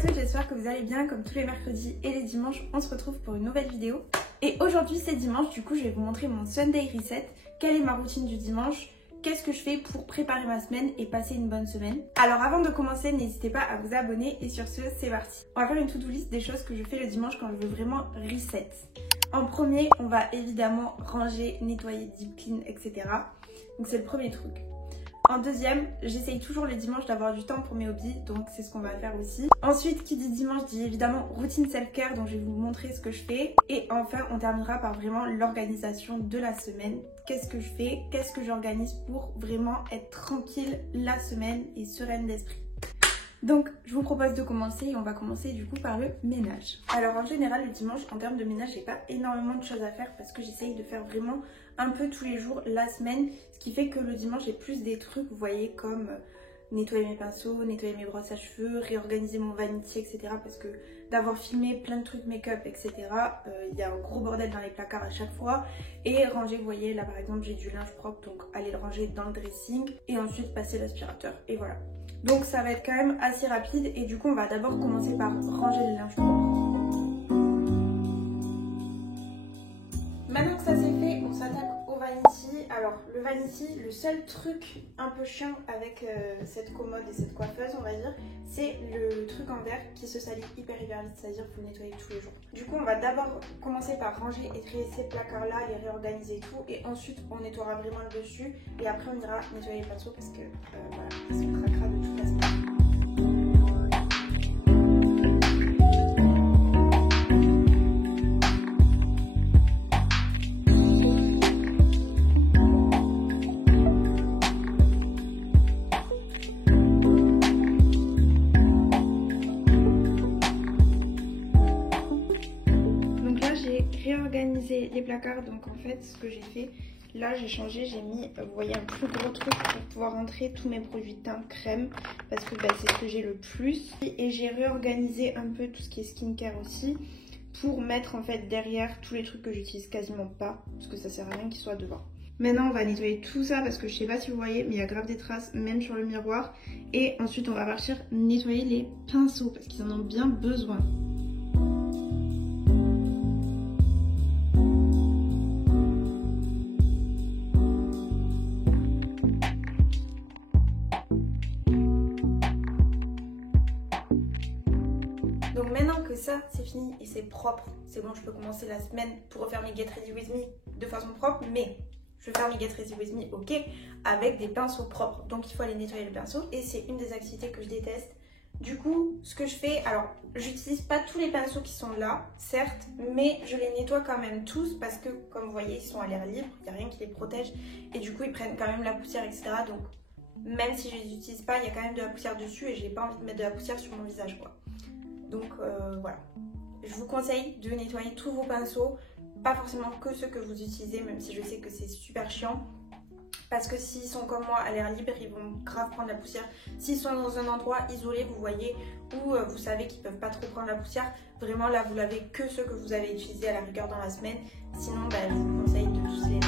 tous, j'espère que vous allez bien. Comme tous les mercredis et les dimanches, on se retrouve pour une nouvelle vidéo. Et aujourd'hui c'est dimanche, du coup je vais vous montrer mon Sunday Reset. Quelle est ma routine du dimanche? Qu'est-ce que je fais pour préparer ma semaine et passer une bonne semaine? Alors avant de commencer, n'hésitez pas à vous abonner et sur ce, c'est parti. On va faire une to-do list des choses que je fais le dimanche quand je veux vraiment reset. En premier, on va évidemment ranger, nettoyer, deep clean, etc. Donc c'est le premier truc. En deuxième, j'essaye toujours le dimanche d'avoir du temps pour mes hobbies, donc c'est ce qu'on va faire aussi. Ensuite, qui dit dimanche dit évidemment routine self-care, donc je vais vous montrer ce que je fais. Et enfin, on terminera par vraiment l'organisation de la semaine. Qu'est-ce que je fais? Qu'est-ce que j'organise pour vraiment être tranquille la semaine et sereine d'esprit? Donc je vous propose de commencer et on va commencer du coup par le ménage. Alors en général le dimanche en termes de ménage j'ai pas énormément de choses à faire parce que j'essaye de faire vraiment un peu tous les jours la semaine. Ce qui fait que le dimanche j'ai plus des trucs vous voyez comme nettoyer mes pinceaux, nettoyer mes brosses à cheveux, réorganiser mon vanity etc. Parce que d'avoir filmé plein de trucs make-up etc. Il y a un gros bordel dans les placards à chaque fois. Et ranger, vous voyez là par exemple j'ai du linge propre donc aller le ranger dans le dressing et ensuite passer l'aspirateur et voilà. Donc ça va être quand même assez rapide et du coup on va d'abord commencer par ranger le linge propre. Maintenant que ça c'est fait, on s'attaque au vanity. Alors le vanity, le seul truc un peu chiant avec cette commode et cette coiffeuse on va dire, c'est le truc en verre qui se salit hyper vite, c'est-à-dire qu'il faut le nettoyer tous les jours. Du coup on va d'abord commencer par ranger et trier ces placards là, les réorganiser et tout, et ensuite on nettoiera vraiment le dessus et après on ira nettoyer les pinceaux parce que voilà, ils sont cracra de toute la semaine. Réorganiser les placards, donc en fait ce que j'ai fait là j'ai changé, j'ai mis vous voyez un plus gros truc pour pouvoir rentrer tous mes produits de teint crème parce que c'est ce que j'ai le plus, et j'ai réorganisé un peu tout ce qui est skincare aussi pour mettre en fait derrière tous les trucs que j'utilise quasiment pas parce que ça sert à rien qu'ils soient devant. Maintenant on va nettoyer tout ça parce que je sais pas si vous voyez mais il y a grave des traces même sur le miroir, et ensuite on va partir nettoyer les pinceaux parce qu'ils en ont bien besoin. Donc maintenant que ça c'est fini et c'est propre, c'est bon, je peux commencer la semaine pour refaire mes Get Ready With Me de façon propre, mais je vais faire mes Get Ready With Me, ok, avec des pinceaux propres. Donc il faut aller nettoyer le pinceau et c'est une des activités que je déteste. Du coup, ce que je fais, alors j'utilise pas tous les pinceaux qui sont là, certes, mais je les nettoie quand même tous parce que comme vous voyez, ils sont à l'air libre, il n'y a rien qui les protège et du coup ils prennent quand même la poussière, etc. Donc même si je les utilise pas, il y a quand même de la poussière dessus et j'ai pas envie de mettre de la poussière sur mon visage quoi. Donc voilà, je vous conseille de nettoyer tous vos pinceaux, pas forcément que ceux que vous utilisez, même si je sais que c'est super chiant. Parce que s'ils sont comme moi à l'air libre, ils vont grave prendre la poussière. S'ils sont dans un endroit isolé, vous voyez, où vous savez qu'ils peuvent pas trop prendre la poussière, vraiment là vous lavez que ceux que vous avez utilisés à la rigueur dans la semaine. Sinon je vous conseille de tous les laver.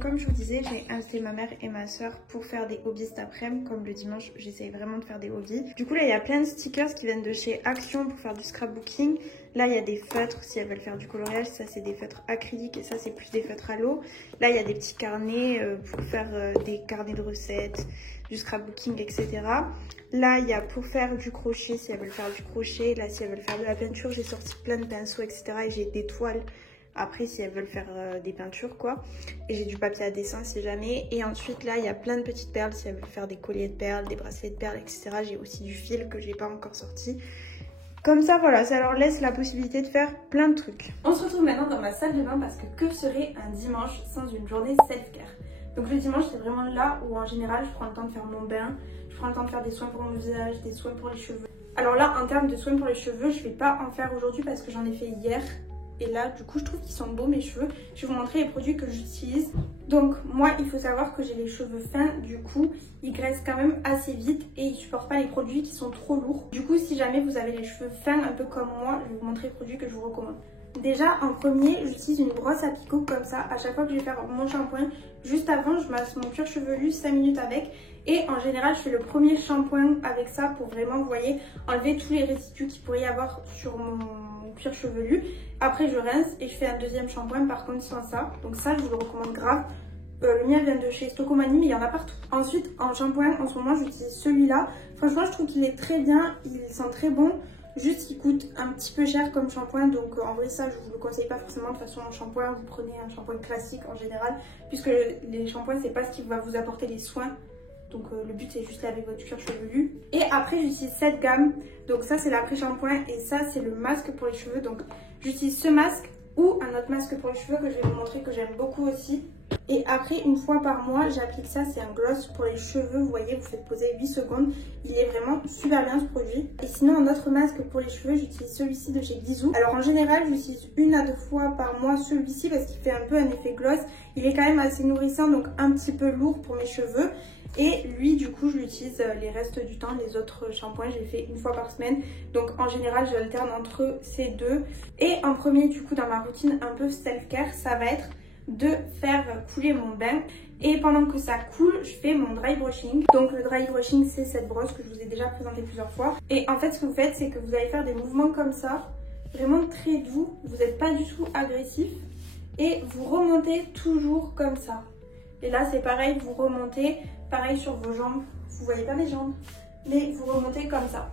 Comme je vous disais, j'ai invité ma mère et ma soeur pour faire des hobbies cet après-midi. Comme le dimanche, j'essaye vraiment de faire des hobbies. Du coup, là, il y a plein de stickers qui viennent de chez Action pour faire du scrapbooking. Là, il y a des feutres si elles veulent faire du coloriage. Ça, c'est des feutres acryliques et ça, c'est plus des feutres à l'eau. Là, il y a des petits carnets pour faire des carnets de recettes, du scrapbooking, etc. Là, il y a pour faire du crochet, si elles veulent faire du crochet. Là, si elles veulent faire de la peinture, j'ai sorti plein de pinceaux, etc. Et j'ai des toiles. Après, si elles veulent faire des peintures, quoi. Et j'ai du papier à dessin, si jamais. Et ensuite, là, il y a plein de petites perles. Si elles veulent faire des colliers de perles, des bracelets de perles, etc. J'ai aussi du fil que j'ai pas encore sorti. Comme ça, voilà, ça leur laisse la possibilité de faire plein de trucs. On se retrouve maintenant dans ma salle de bain parce que serait un dimanche sans une journée self-care? Donc le dimanche, c'est vraiment là où en général, je prends le temps de faire mon bain. Je prends le temps de faire des soins pour mon visage, des soins pour les cheveux. Alors là, en termes de soins pour les cheveux, je vais pas en faire aujourd'hui parce que j'en ai fait hier. Et là, du coup, je trouve qu'ils sont beaux mes cheveux. Je vais vous montrer les produits que j'utilise. Donc, moi, il faut savoir que j'ai les cheveux fins. Du coup, ils graissent quand même assez vite et ils supportent pas les produits qui sont trop lourds. Du coup, si jamais vous avez les cheveux fins, un peu comme moi, je vais vous montrer les produits que je vous recommande. Déjà, en premier, j'utilise une brosse à picot comme ça. À chaque fois que je vais faire mon shampoing, juste avant, je masse mon cuir chevelu 5 minutes avec. Et en général, je fais le premier shampoing avec ça pour vraiment, vous voyez, enlever tous les résidus qu'il pourrait y avoir sur mon cuir chevelu. Après, je rince et je fais un deuxième shampoing par contre sans ça. Donc ça, je vous le recommande grave. Le mien vient de chez Stocomanie, mais il y en a partout. Ensuite, en shampoing, en ce moment, j'utilise celui-là. Franchement, je trouve qu'il est très bien. Il sent très bon. Juste, il coûte un petit peu cher comme shampoing. Donc, en vrai, ça, je vous le conseille pas forcément. De toute façon, en shampoing, vous prenez un shampoing classique en général. Puisque les shampoings, c'est pas ce qui va vous apporter les soins. Donc le but c'est juste laver votre cuir chevelu. Et après j'utilise cette gamme. Donc ça c'est l'après-shampoing et ça c'est le masque pour les cheveux. Donc j'utilise ce masque ou un autre masque pour les cheveux que je vais vous montrer que j'aime beaucoup aussi. Et après une fois par mois j'applique ça, c'est un gloss pour les cheveux. Vous voyez, vous faites poser 8 secondes. Il est vraiment super bien ce produit. Et sinon un autre masque pour les cheveux, j'utilise celui-ci de chez Gisou. Alors en général j'utilise 1 à 2 fois par mois celui-ci parce qu'il fait un peu un effet gloss. Il est quand même assez nourrissant donc un petit peu lourd pour mes cheveux. Et lui du coup je l'utilise les restes du temps. Les autres shampoings je les fais 1 fois par semaine. Donc en général j'alterne entre ces deux. Et en premier du coup dans ma routine un peu self-care, ça va être de faire couler mon bain. Et pendant que ça coule, je fais mon dry brushing. Donc le dry brushing c'est cette brosse que je vous ai déjà présentée plusieurs fois. Et en fait ce que vous faites c'est que vous allez faire des mouvements comme ça, vraiment très doux. Vous n'êtes pas du tout agressif. Et vous remontez toujours comme ça. Et là c'est pareil, vous remontez. Pareil sur vos jambes, vous voyez pas mes jambes, mais vous remontez comme ça.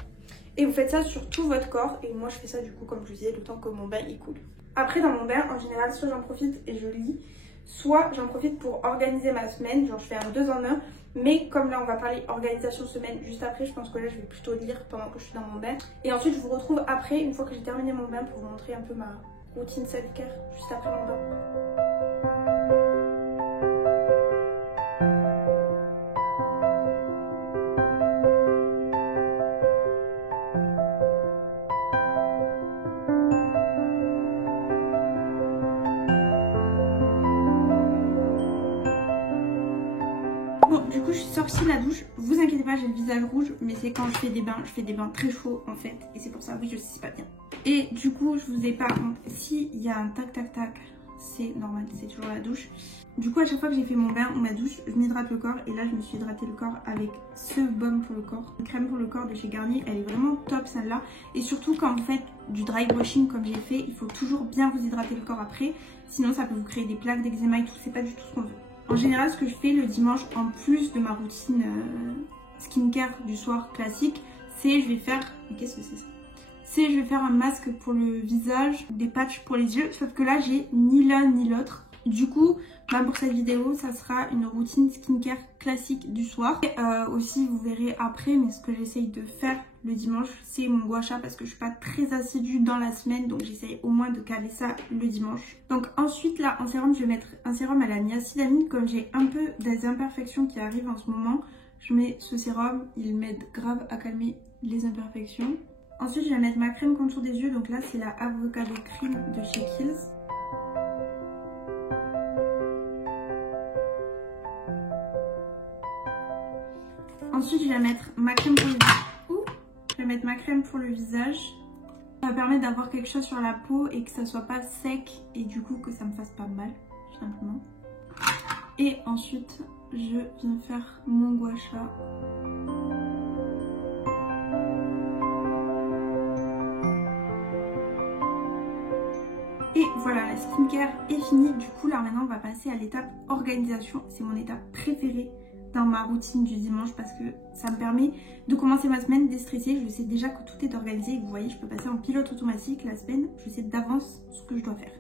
Et vous faites ça sur tout votre corps. Et moi je fais ça du coup comme je vous disais, le temps que mon bain il coule. Après dans mon bain, en général, soit j'en profite et je lis, soit j'en profite pour organiser ma semaine. Genre je fais un 2 en 1. Mais comme là on va parler organisation semaine juste après, je pense que là je vais plutôt lire pendant que je suis dans mon bain. Et ensuite je vous retrouve après, une fois que j'ai terminé mon bain, pour vous montrer un peu ma routine self-care juste après mon bain. Bon, du coup, je suis sortie de la douche. Vous inquiétez pas, j'ai le visage rouge, mais c'est quand je fais des bains très chauds en fait. Et c'est pour ça, oui, je sais, c'est pas bien. Et du coup, je vous ai pas honte. S'il y a un tac tac tac, c'est normal, c'est toujours la douche. Du coup, à chaque fois que j'ai fait mon bain ou ma douche, je m'hydrate le corps. Et là, je me suis hydraté le corps avec ce baume pour le corps. Une crème pour le corps de chez Garnier, elle est vraiment top celle-là. Et surtout, quand vous faites du dry brushing comme j'ai fait, il faut toujours bien vous hydrater le corps après. Sinon, ça peut vous créer des plaques d'eczéma et tout. C'est pas du tout ce qu'on veut. En général, ce que je fais le dimanche, en plus de ma routine skincare du soir classique, c'est je vais faire... Mais qu'est-ce que c'est ça? Je vais faire un masque pour le visage, des patchs pour les yeux, sauf que là, j'ai ni l'un ni l'autre. Du coup, même pour cette vidéo, ça sera une routine skincare classique du soir. Et aussi, vous verrez après, mais ce que j'essaye de faire le dimanche, c'est mon gua sha parce que je suis pas très assidue dans la semaine, donc j'essaye au moins de caler ça le dimanche. Donc ensuite, là, en sérum, je vais mettre un sérum à la niacinamide. Comme j'ai un peu des imperfections qui arrivent en ce moment, je mets ce sérum, il m'aide grave à calmer les imperfections. Ensuite, je vais mettre ma crème contour des yeux, donc là, c'est la Avocado Cream de chez Kiehl's. Ensuite, je vais mettre ma crème pour le visage. Je vais mettre ma crème pour le visage. Ça va permettre d'avoir quelque chose sur la peau et que ça soit pas sec et du coup que ça me fasse pas mal, tout simplement. Et ensuite, je viens faire mon gua sha. Et voilà, la skincare est finie. Du coup, là maintenant, on va passer à l'étape organisation. C'est mon étape préférée dans ma routine du dimanche parce que ça me permet de commencer ma semaine déstressée. Je sais déjà que tout est organisé et vous voyez, je peux passer en pilote automatique la semaine. Je sais d'avance ce que je dois faire.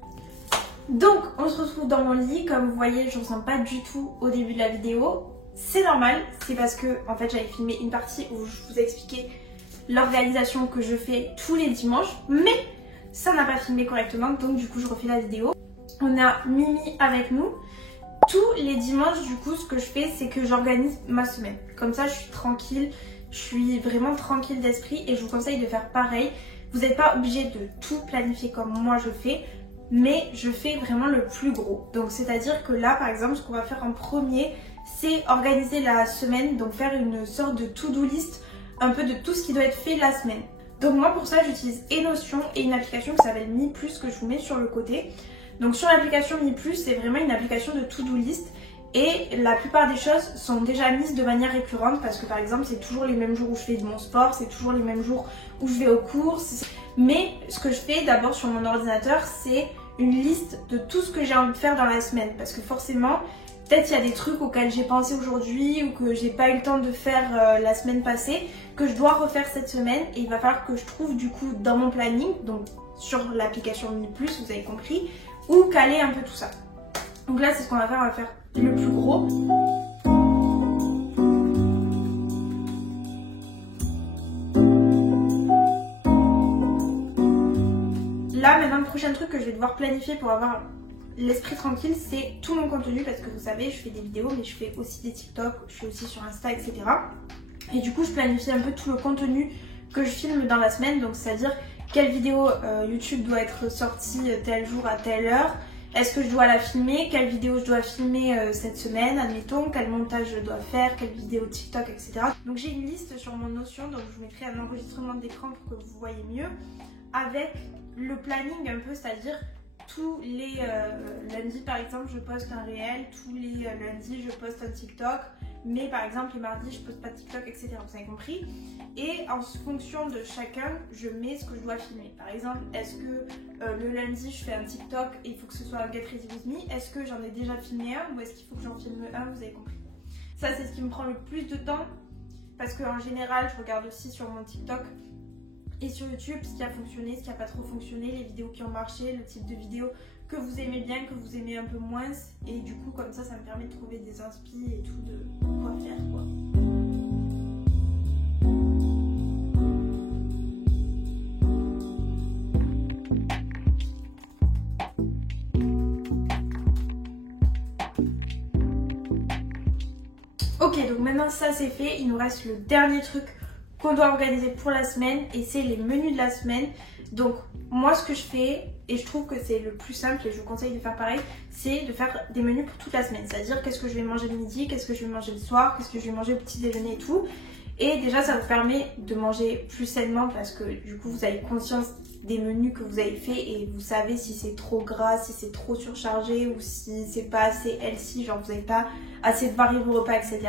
Donc on se retrouve dans mon lit. Comme vous voyez, je ne ressens pas du tout au début de la vidéo. C'est normal, c'est parce que en fait j'avais filmé une partie où je vous expliquais l'organisation que je fais tous les dimanches, mais ça n'a pas filmé correctement, donc du coup je refais la vidéo. On a Mimi avec nous. Tous les dimanches, du coup, ce que je fais, c'est que j'organise ma semaine. Comme ça, je suis tranquille, je suis vraiment tranquille d'esprit et je vous conseille de faire pareil. Vous n'êtes pas obligé de tout planifier comme moi je fais, mais je fais vraiment le plus gros. Donc, c'est-à-dire que là, par exemple, ce qu'on va faire en premier, c'est organiser la semaine, donc faire une sorte de to-do list, un peu de tout ce qui doit être fait la semaine. Donc moi, pour ça, j'utilise Notion et une application qui s'appelle Mi Plus que je vous mets sur le côté. Donc sur l'application Mi Plus, c'est vraiment une application de to-do list et la plupart des choses sont déjà mises de manière récurrente parce que par exemple c'est toujours les mêmes jours où je fais de mon sport, c'est toujours les mêmes jours où je vais aux courses. Mais ce que je fais d'abord sur mon ordinateur, c'est une liste de tout ce que j'ai envie de faire dans la semaine parce que forcément, peut-être il y a des trucs auxquels j'ai pensé aujourd'hui ou que j'ai pas eu le temps de faire la semaine passée que je dois refaire cette semaine et il va falloir que je trouve du coup dans mon planning, donc sur l'application Mi Plus, vous avez compris, ou caler un peu tout ça. Donc là c'est ce qu'on va faire le plus gros. Là maintenant le prochain truc que je vais devoir planifier pour avoir l'esprit tranquille, c'est tout mon contenu parce que vous savez je fais des vidéos mais je fais aussi des TikTok, je suis aussi sur Insta, etc. Et du coup je planifie un peu tout le contenu que je filme dans la semaine, donc c'est-à-dire quelle vidéo YouTube doit être sortie tel jour à telle heure, est-ce que je dois la filmer, quelle vidéo je dois filmer cette semaine, admettons, quel montage je dois faire, quelle vidéo TikTok, etc. Donc j'ai une liste sur mon Notion, donc je vous mettrai un enregistrement d'écran pour que vous voyez mieux, avec le planning un peu, c'est-à-dire tous les lundis par exemple je poste un réel, tous les lundis je poste un TikTok, mais par exemple les mardis je poste pas de TikTok, etc. Vous avez compris? Et en fonction de chacun, je mets ce que je dois filmer. Par exemple, est-ce que le lundi je fais un TikTok et il faut que ce soit un Get Ready With Me? Est-ce que j'en ai déjà filmé un ou est-ce qu'il faut que j'en filme un? Vous avez compris? Ça c'est ce qui me prend le plus de temps parce qu'en général je regarde aussi sur mon TikTok et sur YouTube ce qui a fonctionné, ce qui n'a pas trop fonctionné, les vidéos qui ont marché, le type de vidéo que vous aimez bien, que vous aimez un peu moins. Et du coup comme ça me permet de trouver des inspi et tout de quoi faire quoi. Ok, donc maintenant ça c'est fait, il nous reste le dernier truc qu'on doit organiser pour la semaine et c'est les menus de la semaine. Donc moi ce que je fais, et je trouve que c'est le plus simple et je vous conseille de faire pareil, c'est de faire des menus pour toute la semaine. C'est-à-dire qu'est-ce que je vais manger le midi, qu'est-ce que je vais manger le soir, qu'est-ce que je vais manger au petit déjeuner et tout. Et déjà ça vous permet de manger plus sainement parce que du coup vous avez conscience des menus que vous avez fait et vous savez si c'est trop gras, si c'est trop surchargé ou si c'est pas assez healthy, genre vous n'avez pas assez de varier vos repas, etc.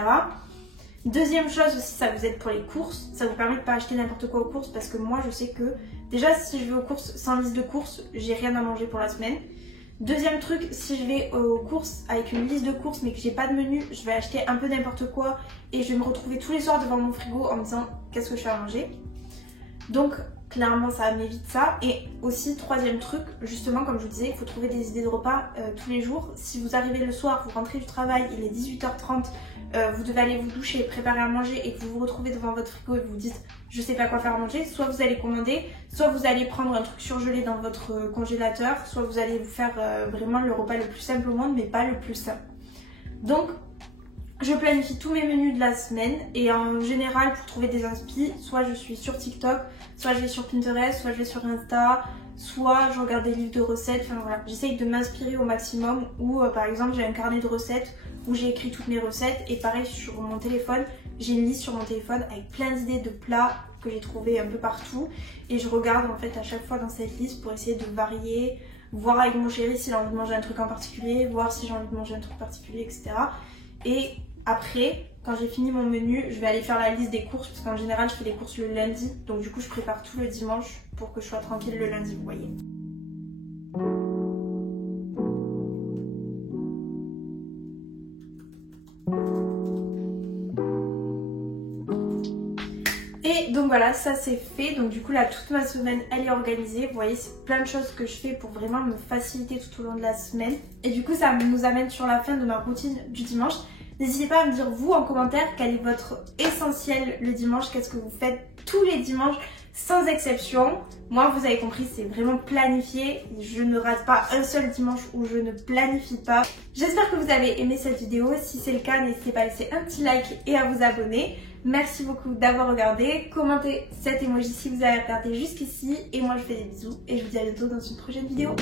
Deuxième chose aussi, ça vous aide pour les courses, ça vous permet de pas acheter n'importe quoi aux courses parce que moi je sais que déjà si je vais aux courses sans liste de courses, j'ai rien à manger pour la semaine. Deuxième truc, si je vais aux courses avec une liste de courses mais que j'ai pas de menu, je vais acheter un peu n'importe quoi et je vais me retrouver tous les soirs devant mon frigo en me disant qu'est-ce que je fais à manger. Donc clairement ça m'évite ça. Et aussi troisième truc, justement comme je vous disais, il faut trouver des idées de repas tous les jours. Si vous arrivez le soir, vous rentrez du travail, il est 18h30, vous devez aller vous doucher, préparer à manger et que vous vous retrouvez devant votre frigo et que vous vous dites je sais pas quoi faire à manger, soit vous allez commander, soit vous allez prendre un truc surgelé dans votre congélateur, soit vous allez vous faire vraiment le repas le plus simple au monde mais pas le plus sain. Donc je planifie tous mes menus de la semaine et en général pour trouver des inspi, soit je suis sur TikTok, soit je vais sur Pinterest, soit je vais sur Insta, soit je regarde des livres de recettes, enfin voilà, j'essaye de m'inspirer au maximum ou par exemple j'ai un carnet de recettes où j'ai écrit toutes mes recettes et pareil sur mon téléphone, j'ai une liste sur mon téléphone avec plein d'idées de plats que j'ai trouvé un peu partout et je regarde en fait à chaque fois dans cette liste pour essayer de varier, voir avec mon chéri s'il a envie de manger un truc en particulier, voir si j'ai envie de manger un truc particulier, etc. Et après, quand j'ai fini mon menu, je vais aller faire la liste des courses parce qu'en général je fais les courses le lundi, donc du coup je prépare tout le dimanche pour que je sois tranquille le lundi, vous voyez. Et donc voilà, ça c'est fait. Donc du coup là, toute ma semaine elle est organisée. Vous voyez, c'est plein de choses que je fais pour vraiment me faciliter tout au long de la semaine. Et du coup ça nous amène sur la fin de ma routine du dimanche. N'hésitez pas à me dire vous en commentaire quel est votre essentiel le dimanche, qu'est-ce que vous faites tous les dimanches sans exception. Moi vous avez compris, c'est vraiment planifié. Je ne rate pas un seul dimanche où je ne planifie pas. J'espère que vous avez aimé cette vidéo. Si c'est le cas, n'hésitez pas à laisser un petit like et à vous abonner. Merci beaucoup d'avoir regardé. Commentez cet emoji si vous avez regardé jusqu'ici. Et moi je vous fais des bisous et je vous dis à bientôt dans une prochaine vidéo.